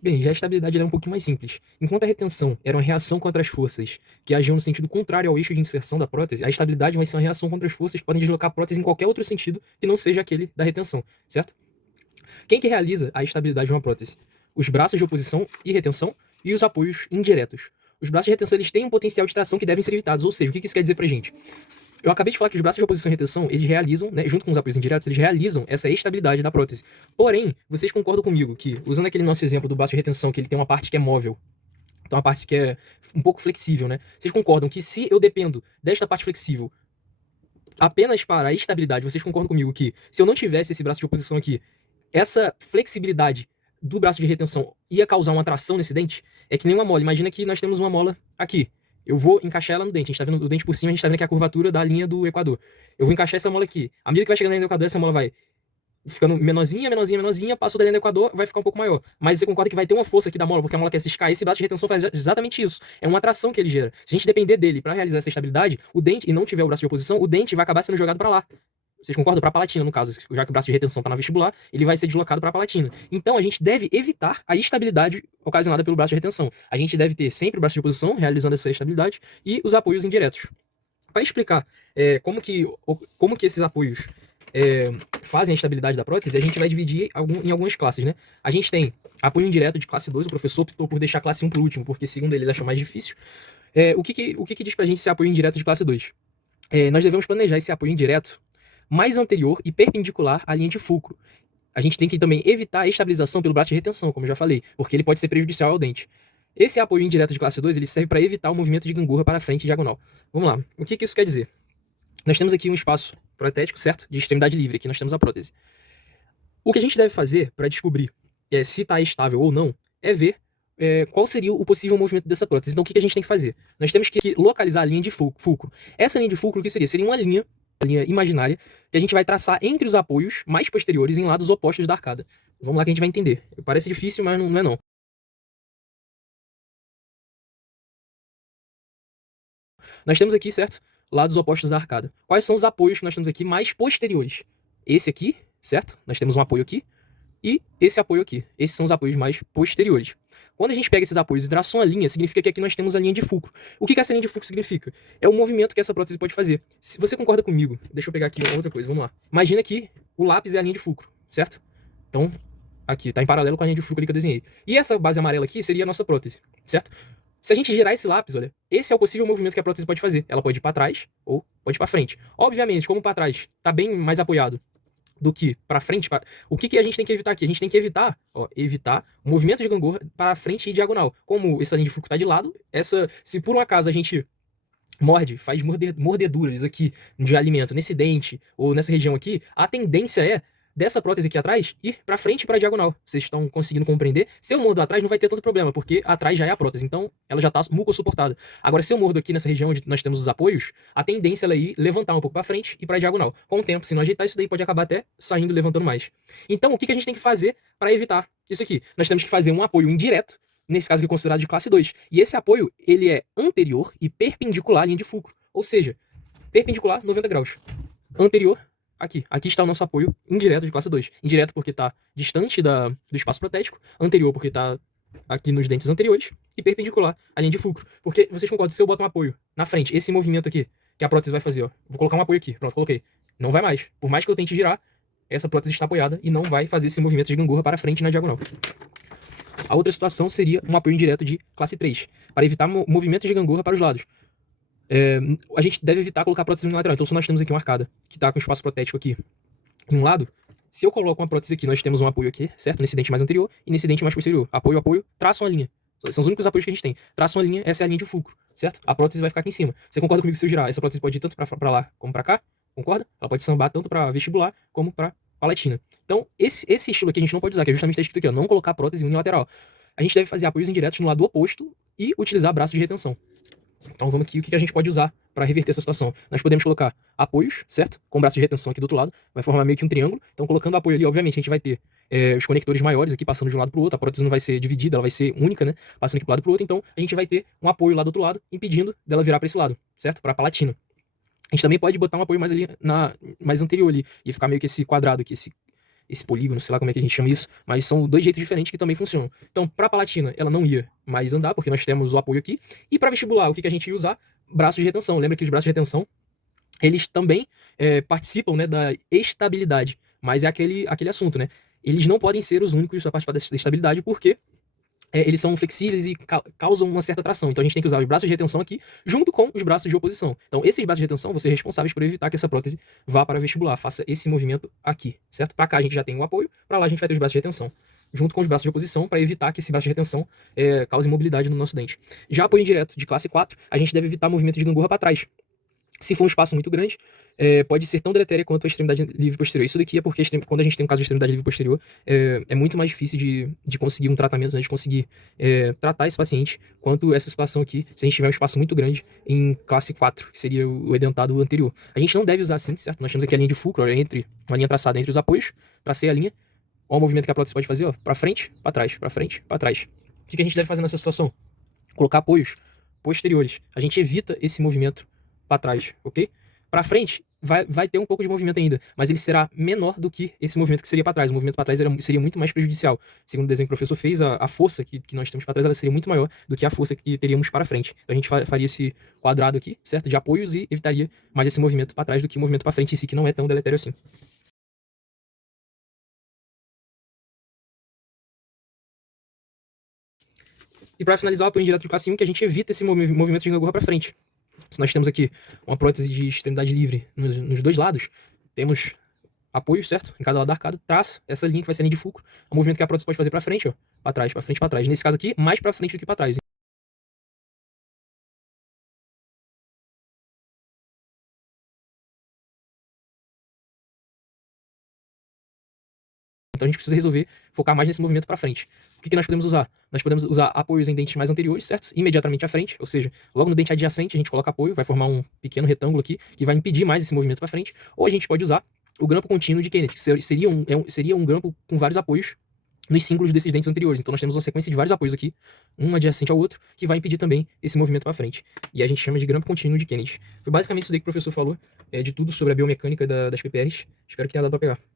Bem, já a estabilidade ela é um pouquinho mais simples. Enquanto a retenção era uma reação contra as forças que agiam no sentido contrário ao eixo de inserção da prótese, a estabilidade vai ser uma reação contra as forças que podem deslocar a prótese em qualquer outro sentido que não seja aquele da retenção, certo? Quem que realiza a estabilidade de uma prótese? Os braços de oposição e retenção e os apoios indiretos. Os braços de retenção eles têm um potencial de tração que devem ser evitados, ou seja, o que isso quer dizer pra gente? Eu acabei de falar que os braços de oposição e retenção, eles realizam, né, junto com os apoios indiretos, eles realizam essa estabilidade da prótese. Porém, vocês concordam comigo que, usando aquele nosso exemplo do braço de retenção, que ele tem uma parte que é móvel, então uma parte que é um pouco flexível, né? Vocês concordam que se eu dependo desta parte flexível apenas para a estabilidade, vocês concordam comigo que se eu não tivesse esse braço de oposição aqui, essa flexibilidade do braço de retenção ia causar uma tração nesse dente? É que nem uma mola. Imagina que nós temos uma mola aqui. Eu vou encaixar ela no dente. A gente tá vendo o dente por cima, a gente tá vendo aqui a curvatura da linha do equador. Eu vou encaixar essa mola aqui. À medida que vai chegando na linha do equador, essa mola vai ficando menorzinha, menorzinha, menorzinha, passou da linha do equador, vai ficar um pouco maior. Mas você concorda que vai ter uma força aqui da mola, porque a mola quer se ciscar. Esse braço de retenção faz exatamente isso. É uma atração que ele gera. Se a gente depender dele para realizar essa estabilidade, o dente, e não tiver o braço de oposição, o dente vai acabar sendo jogado para lá. Vocês concordam? Para a palatina, no caso, já que o braço de retenção está na vestibular, ele vai ser deslocado para a palatina. Então, a gente deve evitar a instabilidade ocasionada pelo braço de retenção. A gente deve ter sempre o braço de oposição, realizando essa estabilidade, e os apoios indiretos. Para explicar como que esses apoios fazem a estabilidade da prótese, a gente vai dividir em algumas classes, né? A gente tem apoio indireto de classe 2, o professor optou por deixar a classe 1 por último, porque segundo ele achou mais difícil. O que diz pra gente esse apoio indireto de classe 2? Nós devemos planejar esse apoio indireto mais anterior e perpendicular à linha de fulcro. A gente tem que também evitar a estabilização pelo braço de retenção, como eu já falei, porque ele pode ser prejudicial ao dente. Esse apoio indireto de classe 2 ele serve para evitar o movimento de gangorra para frente e diagonal. Vamos lá. O que isso quer dizer? Nós temos aqui um espaço protético, certo? De extremidade livre. Aqui nós temos a prótese. O que a gente deve fazer para descobrir se está estável ou não é ver qual seria o possível movimento dessa prótese. Então, o que a gente tem que fazer? Nós temos que localizar a linha de fulcro. Essa linha de fulcro, o que seria? Seria uma linha imaginária que a gente vai traçar entre os apoios mais posteriores em lados opostos da arcada. Vamos lá que a gente vai entender. Parece difícil, mas não é não. Nós temos aqui, certo? Lados opostos da arcada. Quais são os apoios que nós temos aqui mais posteriores? Esse aqui, certo? Nós temos um apoio aqui e esse apoio aqui. Esses são os apoios mais posteriores. Quando a gente pega esses apoios e traça uma linha, significa que aqui nós temos a linha de fulcro. O que essa linha de fulcro significa? É o movimento que essa prótese pode fazer. Se você concorda comigo, deixa eu pegar aqui outra coisa, vamos lá. Imagina que o lápis é a linha de fulcro, certo? Então, aqui, tá em paralelo com a linha de fulcro ali que eu desenhei. E essa base amarela aqui seria a nossa prótese, certo? Se a gente girar esse lápis, olha, esse é o possível movimento que a prótese pode fazer. Ela pode ir para trás ou pode ir para frente. Obviamente, como para trás está bem mais apoiado do que para frente, o que a gente tem que evitar aqui? A gente tem que evitar o movimento de gangorra para frente e diagonal. Como essa linha de fulcro está de lado, se por um acaso a gente faz mordeduras aqui de alimento nesse dente ou nessa região aqui, a tendência é dessa prótese aqui atrás ir para frente e para diagonal. Vocês estão conseguindo compreender? Se eu mordo atrás não vai ter tanto problema, porque atrás já é a prótese, então ela já está mucossuportada. Agora, se eu mordo aqui nessa região onde nós temos os apoios, a tendência é ir levantar um pouco para frente e para diagonal. Com o tempo, se não ajeitar isso daí, pode acabar até saindo levantando mais. Então, o que a gente tem que fazer para evitar isso aqui? Nós temos que fazer um apoio indireto, nesse caso aqui considerado de classe 2. E esse apoio, ele é anterior e perpendicular à linha de fulcro. Ou seja, perpendicular 90 graus. Anterior, aqui. Aqui está o nosso apoio indireto de classe 2. Indireto porque está distante do espaço protético. Anterior porque está aqui nos dentes anteriores. E perpendicular à linha de fulcro. Porque vocês concordam, se eu boto um apoio na frente, esse movimento aqui, que a prótese vai fazer, ó. Vou colocar um apoio aqui. Pronto, coloquei. Não vai mais. Por mais que eu tente girar, essa prótese está apoiada e não vai fazer esse movimento de gangorra para frente na diagonal. A outra situação seria um apoio indireto de classe 3, para evitar movimentos de gangorra para os lados. A gente deve evitar colocar prótese unilateral. Então, se nós temos aqui uma arcada que está com espaço protético aqui em um lado, se eu coloco uma prótese aqui, nós temos um apoio aqui, certo? Nesse dente mais anterior e nesse dente mais posterior. Apoio, apoio, traça uma linha. São os únicos apoios que a gente tem. Traça uma linha, essa é a linha de fulcro, certo? A prótese vai ficar aqui em cima. Você concorda comigo que se eu girar, essa prótese pode ir tanto para lá como para cá? Concorda? Ela pode sambar tanto para vestibular como para palatina. Então, esse estilo aqui a gente não pode usar, que é justamente está escrito aqui, ó, não colocar prótese unilateral. A gente deve fazer apoios indiretos no lado oposto e utilizar braços de retenção. Então vamos aqui, o que a gente pode usar para reverter essa situação? Nós podemos colocar apoios, certo? Com braço de retenção aqui do outro lado, vai formar meio que um triângulo. Então colocando apoio ali, obviamente, a gente vai ter os conectores maiores aqui passando de um lado para o outro. A prótese não vai ser dividida, ela vai ser única, né? Passando aqui para o lado para o outro. Então a gente vai ter um apoio lá do outro lado, impedindo dela virar para esse lado, certo? Para a palatina. A gente também pode botar um apoio mais ali, mais anterior ali, e ficar meio que esse quadrado aqui, esse polígono, sei lá como é que a gente chama isso, mas são dois jeitos diferentes que também funcionam. Então, para a Palatina, ela não ia mais andar, porque nós temos o apoio aqui, e para vestibular, o que a gente ia usar? Braços de retenção. Lembra que os braços de retenção, eles também participam, né, da estabilidade, mas é aquele assunto, né? Eles não podem ser os únicos a participar da estabilidade, porque eles são flexíveis e causam uma certa tração. Então a gente tem que usar os braços de retenção aqui, junto com os braços de oposição. Então esses braços de retenção vão ser responsáveis por evitar que essa prótese vá para vestibular. Faça esse movimento aqui, certo? Para cá a gente já tem o apoio, para lá a gente vai ter os braços de retenção, junto com os braços de oposição, para evitar que esse braço de retenção cause imobilidade no nosso dente. Já apoio indireto de classe 4, a gente deve evitar movimento de gangorra para trás. Se for um espaço muito grande, pode ser tão deletéria quanto a extremidade livre posterior. Isso daqui é porque quando a gente tem um caso de extremidade livre posterior, é muito mais difícil de conseguir um tratamento, né, de conseguir tratar esse paciente, quanto essa situação aqui, se a gente tiver um espaço muito grande em classe 4, que seria o edentado anterior. A gente não deve usar assim, certo? Nós temos aqui a linha de fulcro, uma linha traçada entre os apoios, tracei a linha, olha o movimento que a prótese pode fazer, ó, para frente, para trás, para frente, para trás. O que a gente deve fazer nessa situação? Colocar apoios posteriores. A gente evita esse movimento para trás, ok? Para frente, vai ter um pouco de movimento ainda, mas ele será menor do que esse movimento que seria para trás. O movimento para trás seria muito mais prejudicial. Segundo o desenho que o professor fez, a força que nós temos para trás ela seria muito maior do que a força que teríamos para frente. Então a gente faria esse quadrado aqui, certo? De apoios e evitaria mais esse movimento para trás do que o movimento para frente em si, que não é tão deletério assim. E para finalizar o apoio indireto do classe 1, que a gente evita esse movimento de gangorra para frente. Se nós temos aqui uma prótese de extremidade livre nos dois lados, temos apoios, certo? Em cada lado da arcada, traço essa linha que vai ser a linha de fulcro. É um movimento que a prótese pode fazer para frente, ó, para trás, para frente, para trás. Nesse caso aqui, mais para frente do que para trás. Então a gente precisa resolver focar mais nesse movimento para frente. O que nós podemos usar? Nós podemos usar apoios em dentes mais anteriores, certo? Imediatamente à frente, ou seja, logo no dente adjacente a gente coloca apoio, vai formar um pequeno retângulo aqui que vai impedir mais esse movimento para frente. Ou a gente pode usar o grampo contínuo de Kennedy, que seria um grampo com vários apoios nos símbolos desses dentes anteriores. Então nós temos uma sequência de vários apoios aqui, um adjacente ao outro, que vai impedir também esse movimento para frente. E a gente chama de grampo contínuo de Kennedy. Foi basicamente isso daí que o professor falou, de tudo sobre a biomecânica das PPRs. Espero que tenha dado para pegar.